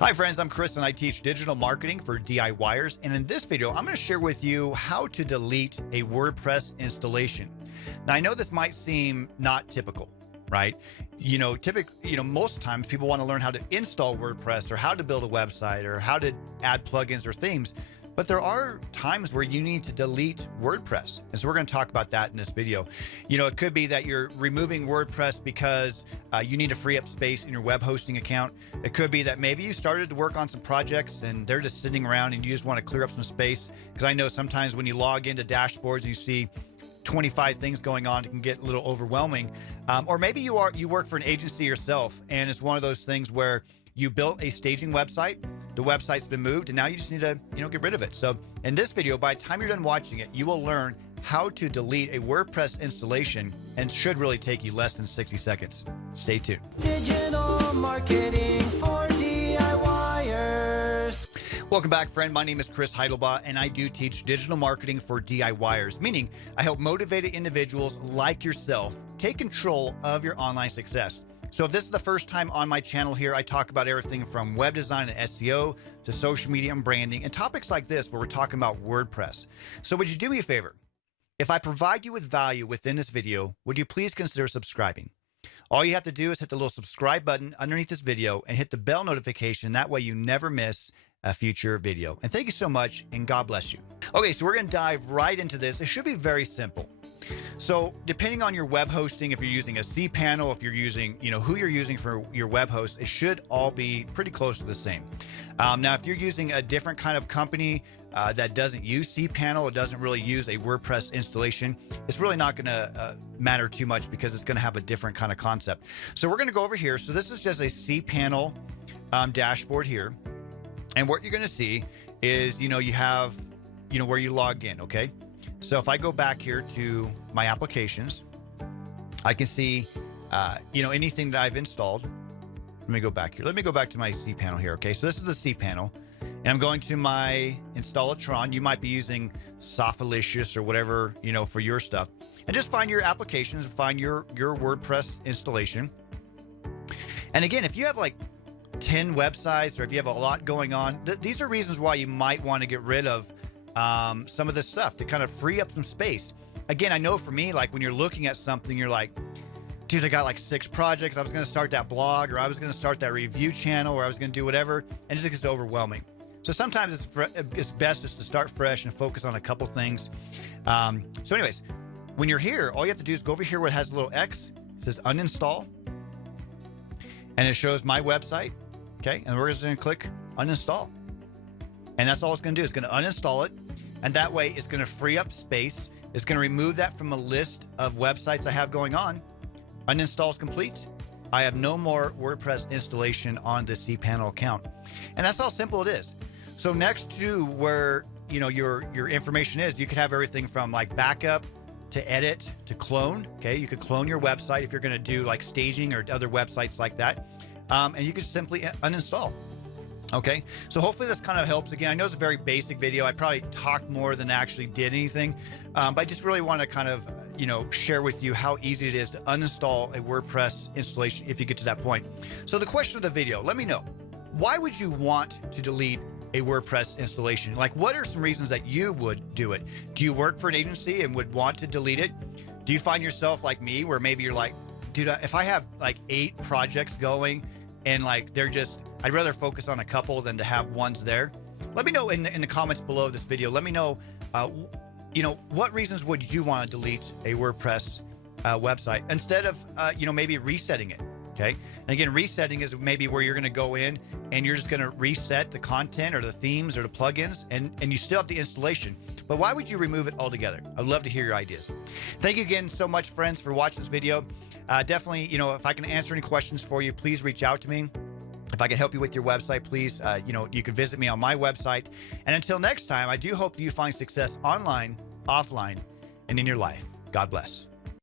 Hi friends, I'm Chris and I teach digital marketing for DIYers, and in this video I'm going to share with you how to delete a WordPress installation. Now I know this might seem not typical, right? Most times people want to learn how to install WordPress or how to build a website or how to add plugins or themes, but there are times where you need to delete WordPress. And so we're going to talk about that in this video. It could be that you're removing WordPress because you need to free up space in your web hosting account. It could be that maybe you started to work on some projects and they're just sitting around and you just want to clear up some space. Because I know sometimes when you log into dashboards and you see 25 things going on, it can get a little overwhelming. Or maybe you work for an agency yourself and it's one of those things where you built a staging website, the website's been moved, and now you just need to, get rid of it. So in this video, by the time you're done watching it, you will learn how to delete a WordPress installation, and should really take you less than 60 seconds. Stay tuned. Digital marketing for DIYers. Welcome back, friend. My name is Chris Heidlebaugh, and I do teach digital marketing for DIYers, meaning I help motivated individuals like yourself take control of your online success. So if this is the first time on my channel here, I talk about everything from web design and SEO to social media and branding and topics like this where we're talking about WordPress. So would you do me a favor? If I provide you with value within this video, would you please consider subscribing? All you have to do is hit the little subscribe button underneath this video and hit the bell notification. That way you never miss a future video. And thank you so much, and God bless you. Okay, so we're going to dive right into this. It should be very simple. So depending on your web hosting, if you're using a cPanel, if you're using, who you're using for your web host, it should all be pretty close to the same. Now, if you're using a different kind of company that doesn't use cPanel, it doesn't really use a WordPress installation, it's really not going to matter too much because it's going to have a different kind of concept. So we're going to go over here. So this is just a cPanel dashboard here. And what you're going to see is, you have, where you log in. Okay. So if I go back here to my applications, I can see, anything that I've installed. Let me go back here. Let me go back to my cPanel here. Okay, so this is the cPanel, and I'm going to my 𝗦𝗲. You might be using 𝗦𝗲 or whatever, for your stuff. And just find your applications, find your WordPress installation. And again, if you have like 10 websites or if you have a lot going on, these are reasons why you might want to get rid of some of this stuff to kind of free up some space. Again, I know for me, like when you're looking at something, you're like, dude, I got like 6 projects. I was going to start that blog, or I was going to start that review channel, or I was going to do whatever. And it just gets overwhelming. So sometimes it's best just to start fresh and focus on a couple things. So anyways, when you're here, all you have to do is go over here where it has a little X. It says uninstall. And it shows my website. Okay. And we're just going to click uninstall. And that's all it's going to do. It's going to uninstall it. And that way it's going to free up space. It's going to remove that from a list of websites I have going on. Uninstall is complete. I have no more WordPress installation on the cPanel account. And that's how simple it is. So next to where, your information is, you could have everything from like backup to edit to clone. Okay. You could clone your website if you're going to do like staging or other websites like that. And you could simply uninstall. Okay, so hopefully this kind of helps. Again, I know it's a very basic video. I probably talked more than actually did anything, but I just really want to kind of, share with you how easy it is to uninstall a WordPress installation if you get to that point. So the question of the video, let me know, why would you want to delete a WordPress installation? Like, what are some reasons that you would do it? Do you work for an agency and would want to delete it? Do you find yourself like me, where maybe you're like, dude, if I have like 8 projects going and like I'd rather focus on a couple than to have ones there? Let me know in the comments below this video. Let me know, what reasons would you want to delete a WordPress website instead of, maybe resetting it. Okay. And again, resetting is maybe where you're going to go in and you're just going to reset the content or the themes or the plugins, and you still have the installation. But why would you remove it altogether? I'd love to hear your ideas. Thank you again so much, friends, for watching this video. Definitely, if I can answer any questions for you, please reach out to me. If I can help you with your website, please, you can visit me on my website. And until next time, I do hope you find success online, offline, and in your life. God bless.